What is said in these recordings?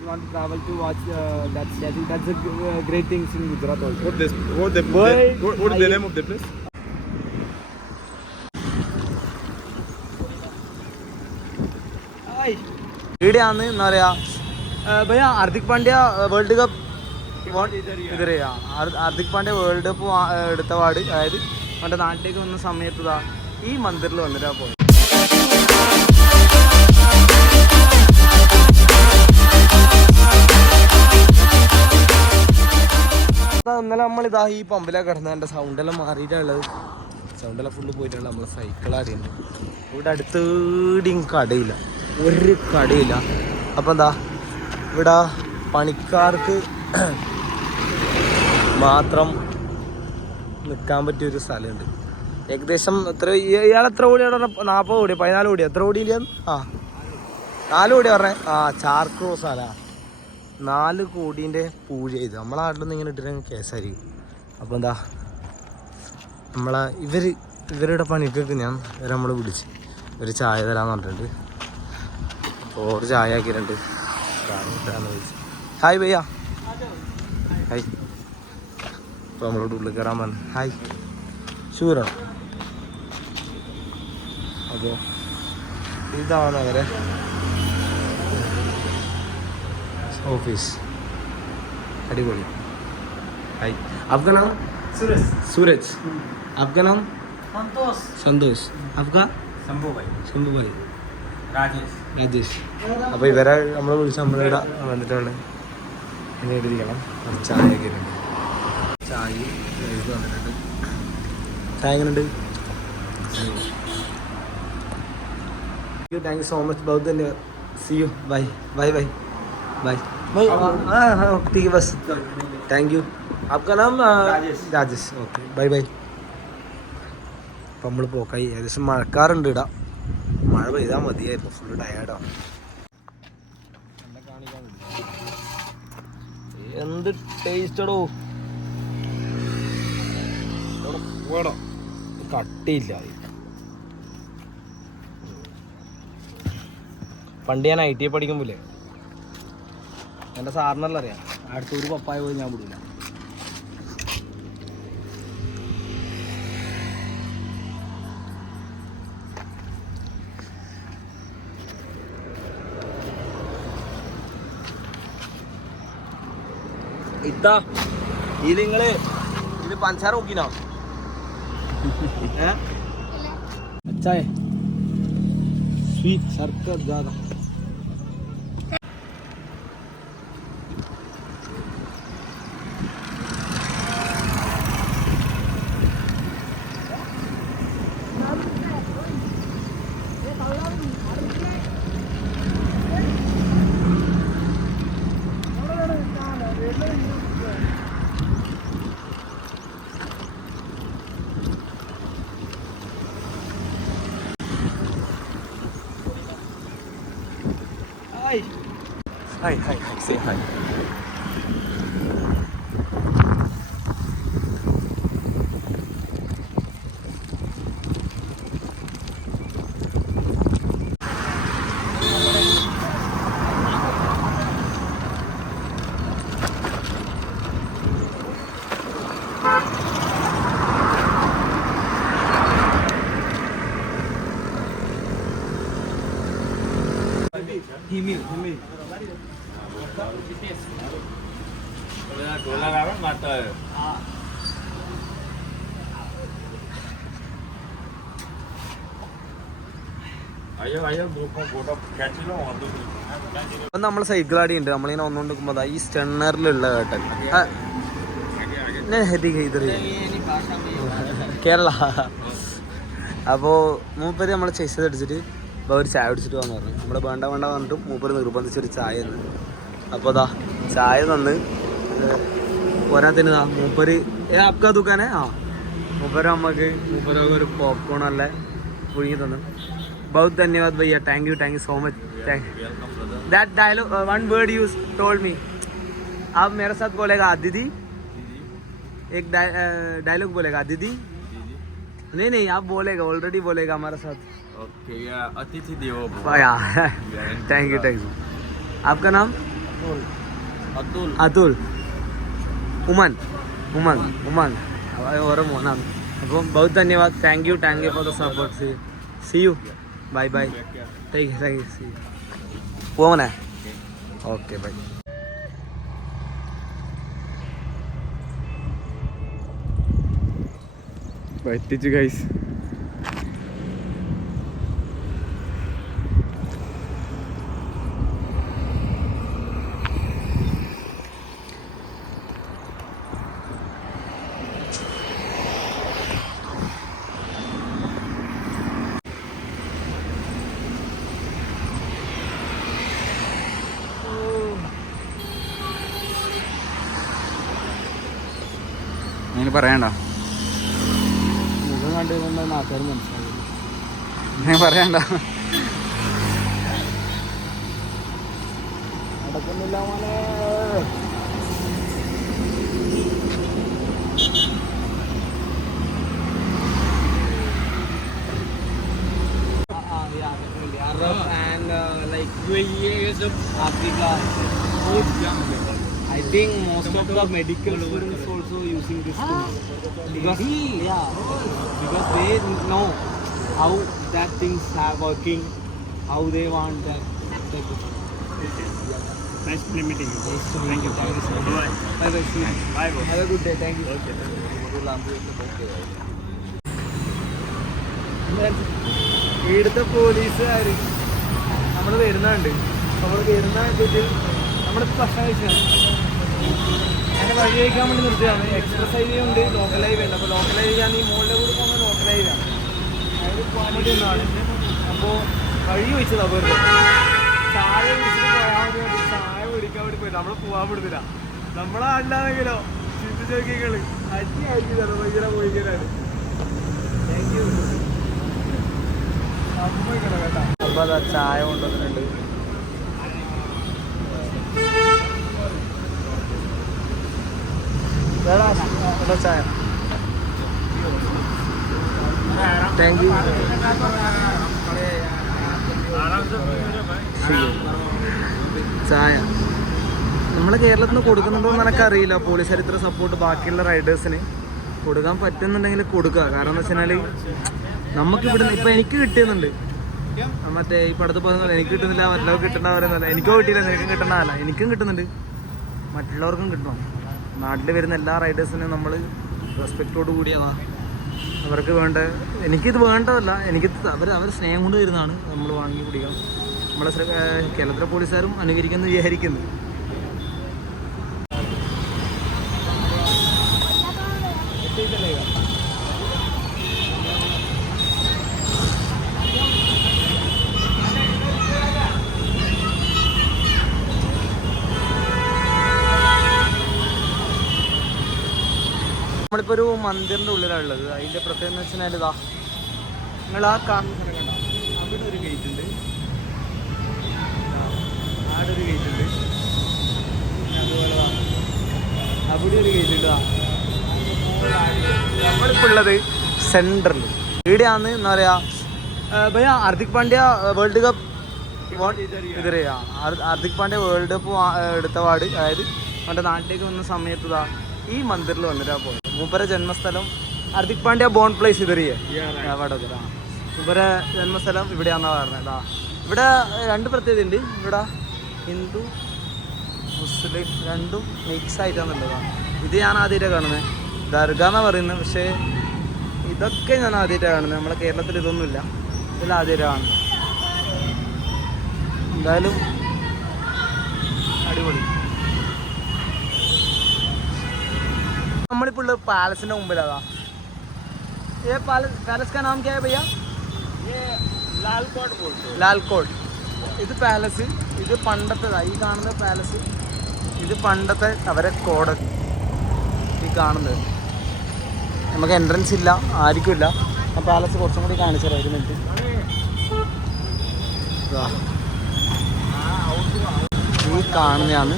you want to travel to watch uh, that statue, that's a uh, great thing in Gujarat also. What this? What the? World what, what is the name of the place? ഇവിടെയാന്ന് എന്താ പറയാ ഭയ Hardik Pandya world cup ഇതരെ Hardik Pandya world cup എടുത്ത പാട് അതായത് അവന്റെ നാട്ടിലേക്ക് വന്ന സമയത്ത് ഈ മന്ദിറിൽ വന്നിട്ടാ പോയത് നമ്മളിതാ ഈ പമ്പിലൊക്കെ കിടന്നതിന്റെ സൗണ്ടെല്ലാം മാറിയിട്ടുള്ളത് സൗണ്ടെല്ലാം ഫുള്ള് പോയിട്ടുള്ള നമ്മളെ സൈക്കിൾ അറിയുന്നത് ഇവിടെ അടുത്തേടിയും കടയില്ല. ഒരു കടയില്ല. അപ്പം എന്താ ഇവിടെ പണിക്കാർക്ക് മാത്രം നിൽക്കാൻ പറ്റിയ ഒരു സ്ഥലമുണ്ട്. ഏകദേശം എത്ര ഇയ- ഇയാൾ എത്ര കോടിയാണ് നാൽപ്പത് കോടി പതിനാല് കോടി എത്ര കോടിയില്ല ആ. നാല് കോടി പറഞ്ഞേ? ആ ചാർക്കോ സ്ഥല നാല് കോടീന്റെ പൂജ ചെയ്ത്. നമ്മളെ നാട്ടിലൊന്നും ഇങ്ങനെ ഇട്ടിട്ട് കേസായിരിക്കും അപ്പോൾ എന്താ നമ്മളെ ഇവർ ഇവരുടെ പണിക്കൊക്കെ ഞാൻ ഇവരെ നമ്മൾ വിളിച്ച് ഒരു ചായ തരാമെന്ന് പറഞ്ഞിട്ടുണ്ട്. അപ്പോൾ ഒരു ചായ ആക്കിയിട്ടുണ്ട്. ഹായ് ഭയ്യ. ഹായ്. അപ്പോൾ നമ്മളോട് ഉള്ളിൽ കയറാൻ പറഞ്ഞു. ഹായ്. ഷൂറാണ് അപ്പോൾ ഇതാണ് അവരെ ഓഫീസ്. അടിപൊളി. ഹൈ അഫ്ഗന? സൂരജ്. സൂരജ്. അഫ്ഗന? സന്തോഷ്. സന്തോഷ്. അഫ്ഗ? ശംഭുഭായ് ശംഭുഭായ് രാജേഷ്. രാജേഷ്. അപ്പോൾ ഇവരെ നമ്മൾ വിളിച്ച് നമ്മളിവിടെ വന്നിട്ടാണ് ഇനി ഇരിക്കണം. ചായ ഒക്കെ ചായ വന്നിട്ടുണ്ട്. ചായ എങ്ങനെയുണ്ട്? താങ്ക് യു സോ മച്ച് ബൗദ്ധ see you bye bye bye bye bye हाँ हाँ ठीक है बस थैंक यू आपका नाम अ, Rajesh. Rajesh okay bye bye അപ്പം നമ്മൾ പോക്കായി ഏകദേശം മഴക്കാറുണ്ട് ഇടാം മഴ പെയ്താൽ മതിയായിരുന്നു ഫുള്ള് ടയേർഡാണ് എന്ത് ടേസ്റ്റടോ കട്ടിയില്ല പണ്ട് ഞാൻ ഐ ടി ഐ പഠിക്കുമ്പോലെ എന്റെ സാറിനല്ല അറിയാം. അടുത്ത ഒരു പപ്പായ പോലും ഞാൻ വിടില്ല ഇത്താ ഇത് നിങ്ങൾ ഇത് പഞ്ചാര നോക്കിനോ? ഏ? അച്ചായ. സ്വീറ്റ് സർക്കാർ ജാഥ はいはいはい正解、はいひめよひめよ അപ്പം നമ്മൾ സൈക്കിൾ ആടി ഉണ്ട് നമ്മളിങ്ങനെ ഒന്നുകൊണ്ട് നിൽക്കുമ്പോൾ ഈ സ്റ്റെണ്ണറിലുള്ള കേട്ടൻ. കേരള. അപ്പോൾ മൂപ്പര് നമ്മൾ ചെസ് അടിച്ചിട്ട് അപ്പോൾ ഒരു ചായ അടിച്ചിട്ട് വന്നു പറഞ്ഞു. നമ്മൾ വേണ്ട വേണ്ട പറഞ്ഞിട്ട് മൂപ്പര് നിർബന്ധിച്ചൊരു ചായ തന്നു. അപ്പോൾ അതാ ചായ തന്ന്. പോരാത്തിന് മൂപ്പര് ഏ ആപ്കാ ദുക്കാനേ ആ. മൂപ്പര് നമുക്ക് മൂപ്പര് ഒരു പോപ്കോൺ അല്ല പുഴുങ്ങി തന്നു. बहुत धन्यवाद भैया thank you thank you so much thank that dialogue one word you told me आप मेरे साथ बोलेगा दीदी एक डायलॉग बोलेगा दीदी नहीं नहीं आप बोलेगा ऑलरेडी बोलेगा हमारे साथ Okay, yeah, अतिथि देवो भव. भैया थैंक यू थैंक यू आपका नाम Atul Atul woman woman woman അവ ഓരോ മോനാണ് അപ്പം ബഹുത് ധന്യവാദ് thank you thank you for the support see you bye bye thank you thank you see പോവനെ okay bye എത്തിച്ചു ഗൈസ് പറയണ്ട ഞാൻ പറയണ്ട I think most of the medical order using this tool. Because, yeah, because they know how that things are working, how they want that. that Nice limiting you. Nice to Thank you. Thank you so much. Bye bye. See you. Bye, boss. Have a good day. Thank you. ഇവിടുത്തെ പോലീസുകാർ നമ്മൾ വരുന്നുണ്ട് നമ്മൾ വരുന്ന ഇതിൽ നമ്മൾ ഭക്ഷണം കഴിച്ചാണ് അങ്ങനെ വഴി കഴിക്കാൻ വേണ്ടി നിർത്തിയാണ് എക്സ്പ്രസ് ഹൈവേ ഉണ്ട് ലോക്കൽ ഹൈവേ ഉണ്ട്. അപ്പോൾ ലോക്കൽ ഹൈവേ ആണ് ഈ മോളിന്റെ കൂടെ പോകുന്നത് ലോക്കൽ ഹൈവേ ആണ്. അതായത് പോകാൻ വേണ്ടി അപ്പോൾ വഴി ചോദിച്ചതാണ് വെറുതെ. ചായ കുടിച്ചിട്ട് ചായ കുടിക്കാൻ വേണ്ടി പോയി. നമ്മൾ പോകാൻ പെടുന്നില്ല നമ്മളെ അല്ലാതെങ്കിലോ ചിന്തിച്ച് നോക്കിക്കൾ അടി തരണം ഭയങ്കര പോയിക്കാനാണ് താങ്ക് യു അപ്പോൾ ചായ കൊണ്ടുവന്നിട്ടുണ്ട് വേടാ, ഇവിടെ ചായ താങ്ക് ചായ. നമ്മളെ കേരളത്തിൽ നിന്ന് കൊടുക്കുന്നുണ്ടോ എന്ന് എനിക്കറിയില്ല പോലീസുകാർ ഇത്ര സപ്പോർട്ട് ബാക്കിയുള്ള റൈഡേഴ്സിന് കൊടുക്കാൻ പറ്റുന്നുണ്ടെങ്കിൽ കൊടുക്കുക. കാരണം എന്ന് വെച്ചാൽ നമുക്ക് ഇവിടെ ഇപ്പം എനിക്ക് കിട്ടുന്നുണ്ട്. മറ്റേ ഈ പടത്ത് പോകുന്ന എനിക്ക് കിട്ടുന്നില്ല മറ്റുള്ളവർക്ക് കിട്ടണ്ട പറയുന്നില്ല എനിക്കോ കിട്ടിയില്ല നിനക്കും കിട്ടേണ്ടതല്ല എനിക്കും കിട്ടുന്നുണ്ട്. മറ്റുള്ളവർക്കും കിട്ടണം. നാട്ടിൽ വരുന്ന എല്ലാ റൈഡേഴ്സിനും നമ്മൾ റെസ്പെക്റ്റോട് കൂടിയതാ. അവർക്ക് വേണ്ട എനിക്കിത് വേണ്ടതല്ല എനിക്ക് അവർ അവർ സ്നേഹം കൊണ്ട് വരുന്നതാണ് നമ്മൾ വാങ്ങി കുടിക്കണം നമ്മളെ കേരളത്തിലെ പോലീസുകാരും അനുകരിക്കുന്നു വിചാരിക്കുന്നു. നമ്മളിപ്പോൾ ഒരു മന്ദിറിന്റെ ഉള്ളിലാണ് ഉള്ളത് അതിന്റെ പ്രത്യേകത എന്ന് വെച്ചാൽ ഇതാ നിങ്ങൾ ആ കാണുന്ന അവിടെ ഒരു ഗേറ്റ് ഉണ്ട്. ആടെ ഒരു ഗേറ്റ് ഉണ്ട്. അതുപോലെ അവിടെ ഒരു ഗേറ്റ് ഉണ്ട്. നമ്മളിപ്പോൾ ഉള്ളത് സെന്ററിൽ ഇവിടെയാണ് എന്താ പറയാ ഭയ ഹാർദിക് പാണ്ഡ്യ വേൾഡ് കപ്പ് ഇതരെ ഹാർദിക് പാണ്ഡ്യ വേൾഡ് കപ്പ് എടുത്ത പാട്. അതായത് അവന്റെ നാട്ടിലേക്ക് വന്ന സമയത്ത് ഈ മന്ദിറിൽ വന്നിട്ടാ പോയത് മൂപ്പര ജന്മസ്ഥലം ഹർദിക് പാണ്ഡ്യ ബോൺ പ്ലേസ് ഇതറിയേ? വടകര മൂപ്പര ജന്മസ്ഥലം ഇവിടെയാണെന്നാ പറഞ്ഞത്. ഇവിടെ രണ്ട് പ്രത്യേകത ഉണ്ട്. ഇവിടെ ഹിന്ദു മുസ്ലിം രണ്ടും മിക്സ് ആയിട്ടാണെന്നുള്ളതാണ് ഇത് ഞാൻ ആദ്യമായിട്ടാണ് കാണുന്നത് ദർഗ എന്നാ പറയുന്നത് പക്ഷേ ഇതൊക്കെ ഞാൻ ആദ്യമായിട്ടാണ് കാണുന്നത് നമ്മളെ കേരളത്തിൽ ഇതൊന്നുമില്ല. ഇതിൽ ആദ്യമായിട്ടാണ് കാണുന്നത് എന്തായാലും അടിപൊളി. നമ്മളിപ്പോൾ ഉള്ളത് പാലസിന്റെ മുമ്പിലതാ ये पैलेस पैलेस का नाम क्या है भैया लाल कोट बोलते ലാൽക്കോട്ട് ഇത് പാലസ് ഇത് പണ്ടത്തേതാ ഈ കാണുന്ന പാലസ് ഇത് പണ്ടത്തെ അവരെ കോടതി ഈ കാണുന്നത് നമുക്ക് എൻട്രൻസ് ഇല്ല ആർക്കും ഇല്ല ആ പാലസ് കുറച്ചും കൂടി കാണിച്ചു തരാം ഒരു മിനിറ്റ് ഇതാ. ഈ കാണുന്നതാണ്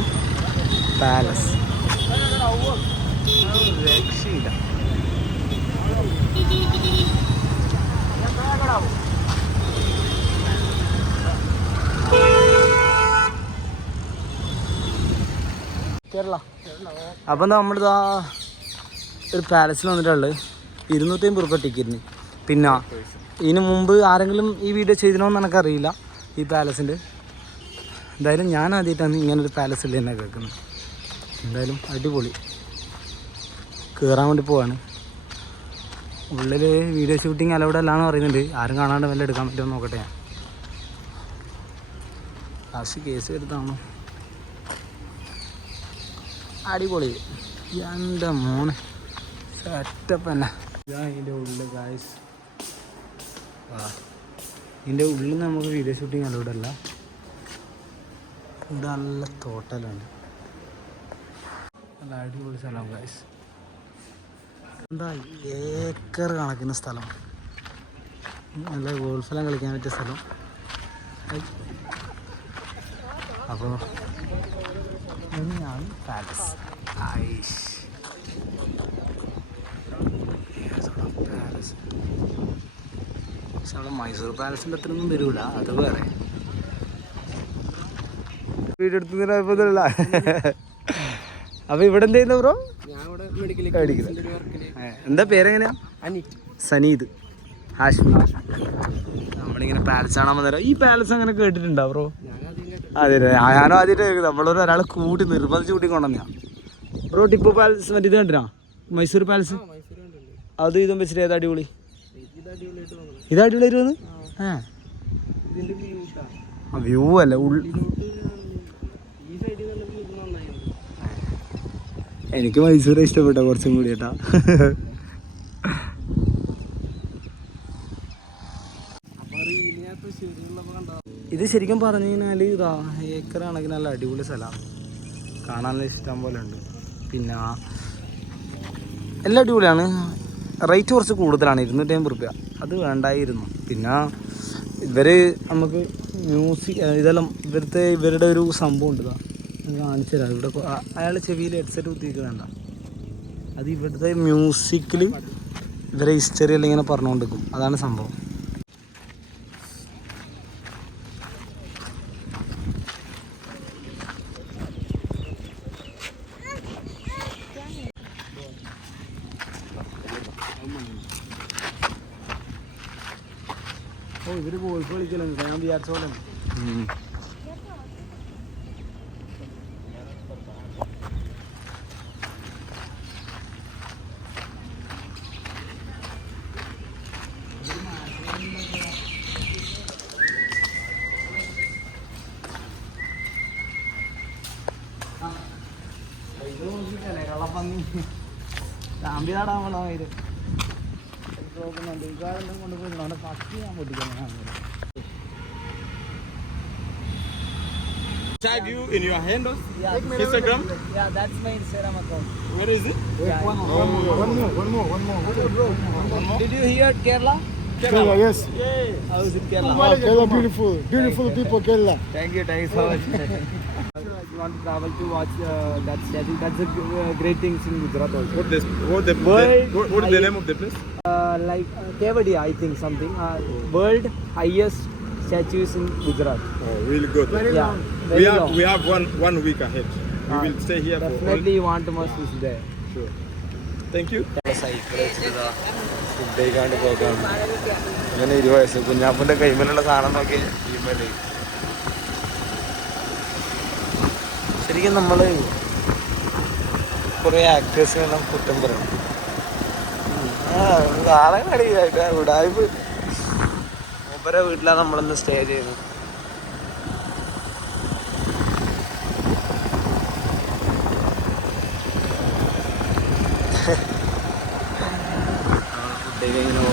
പാലസ് രക്ഷയില്ല. കേരള. അപ്പം നമ്മളിതാ ഒരു പാലസിൽ വന്നിട്ടുള്ളത്. ഇരുന്നൂറ്റി അമ്പത് റുപ്യ ടിക്കറ്റിന്. പിന്നെ ഇതിനു മുമ്പ് ആരെങ്കിലും ഈ വീഡിയോ ചെയ്തിനോന്ന് എനിക്കറിയില്ല ഈ പാലസിന്റെ എന്തായാലും ഞാൻ ആദ്യമായിട്ടാണ് ഇങ്ങനൊരു പാലസിൽ തന്നെ കേൾക്കുന്നത്. എന്തായാലും അടിപൊളി. കയറാൻ വേണ്ടി പോവാണ്. ഉള്ളിൽ വീഡിയോ ഷൂട്ടിങ് അലൗഡ് അല്ലാന്ന് പറയുന്നുണ്ട്. ആരും കാണാണ്ട് വല്ല എടുക്കാൻ പറ്റുമോ നോക്കട്ടെ ഞാൻ. ലാസ്റ്റ് കേസ് വരുത്താണോ അടിപൊളി. എന്റെ മോനെ. സെറ്റപ്പ് തന്നെ. ഇതാണ് ഇതിന്റെ ഉള്ളിൽ ഗായ്സ് ഇതിന്റെ ഉള്ളിൽ നമുക്ക് വീഡിയോ ഷൂട്ടിങ് അലൗഡ് അല്ല. ഇവിടെ നല്ല തോട്ടലുണ്ട്. നല്ല അടിപൊളി സ്ഥലം ഗായ്സ് എന്താ ഏക്കർ കണക്കിന് സ്ഥലം? നല്ല ഗോൾഫെല്ലാം കളിക്കാൻ പറ്റിയ സ്ഥലം. അപ്പോൾ ഇനിയാണ് പാലസ് ആയിഷ് പാലസ് പക്ഷെ അവിടെ മൈസൂർ പാലസിന്റെ അത്രയൊന്നും വരൂല. അത് വേറെ. അപ്പൊ ഇവിടെ എന്ത് ചെയ്യുന്നു ബ്രോ? ഞാൻ മെഡിക്കൽ മെഡിക്കൽ. എന്താ പേരെങ്ങനെയാ? സനീദ്. ഹാഷ്മി. നമ്മളിങ്ങനെ പാലസ് കാണാൻ വന്നേരം. ഈ പാലസ് അങ്ങനെ കേട്ടിട്ടുണ്ടോ ബ്രോ അതെ അതെ. ഞാനും ആദ്യമായിട്ട് നമ്മളൊരു ഒരാളെ കൂട്ടി നിർബന്ധിച്ച് കൂട്ടി കൊണ്ടുവന്നാ ബ്രോ ടിപ്പു പാലസ് മറ്റേ ഇത് കണ്ടിനാ? മൈസൂർ പാലസ് അത് ഇതും വെച്ചിട്ട് ഏതാ അടിപൊളി? ഇത് അടിപൊളി വരുമെന്ന് ആ. വ്യൂ അല്ല എനിക്ക് മൈസൂർ ഇഷ്ടപ്പെട്ട കുറച്ചും കൂടി കേട്ടാ അപ്പൊ റീലിനകത്ത് ശരിയുള്ളപ്പോ കണ്ടോ ഇത് ശരിക്കും പറഞ്ഞു കഴിഞ്ഞാൽ ഇതാ ഏക്കർ ആണെങ്കിൽ നല്ല അടിപൊളി സ്ഥലമാണ് കാണാൻ ഇഷ്ടം പോലെ ഉണ്ട്. പിന്നെ എല്ലാം അടിപൊളിയാണ്. റേറ്റ് കുറച്ച് കൂടുതലാണ് ഇരുന്നൂറ്റി അമ്പത് റുപ്യ. അത് വേണ്ടായിരുന്നു. പിന്നെ ഇവർ നമുക്ക് മ്യൂസിക് ഇതെല്ലാം ഇവരുടെ ഇവരുടെ ഒരു സംഭവം ഉണ്ട് കാണിച്ചു തരാം. ഇവിടെ അയാൾ ചെവിയിൽ ഹെഡ്സെറ്റ് കുത്തിയിട്ട് വേണ്ട അത് ഇവിടുത്തെ മ്യൂസിക്കിൽ ഇവരെ ഹിസ്റ്ററി എല്ലാം ഇങ്ങനെ പറഞ്ഞുകൊണ്ടിരിക്കും. അതാണ് സംഭവം. ഓ ഇവർ ഗോൾഫ് കളിക്കലുണ്ട് ഞാൻ വിചാരിച്ചോളെ Tag you in your handles. Instagram. Yeah, that's my Instagram account. Where is it? Yeah. One more, one more, one more, one more, one more. Did you hear Kerala? Kerala, yes. Yay. How is it Kerala? Wow, Kerala, beautiful, beautiful people, Kerala. Thank you, thank you so much. Want to travel to watch uh, that statue? That's a g- uh, great thing in Gujarat also. What this? What the? World what, what is the name of the place? Uh, like uh, Kevadia, I think something. Uh, world highest statues in Gujarat. Oh, really good. yeah, we very have long. we have one one week ahead. We uh, will stay here for. Definitely, you want to must visit there. Sure. Thank you. Food കഴിക്കാണ്ട് പോകാണ് ഇങ്ങനെ ഇരുപത് വയസ്സ് കുഞ്ഞാപ്പന്റെ കൈമലുള്ള സാധനം നോക്കി കൈമൽ ശരിക്കും നമ്മൾ കുറേ ആക്ടേഴ്സിനെല്ലാം കുറ്റം പറയണം നാളെ കളിയായിട്ട് ഉടായ്പ് മൂപ്പരെ വീട്ടിലാണ് നമ്മളൊന്ന് സ്റ്റേ ചെയ്യുന്നത് ഫുഡ് ഇങ്ങനെ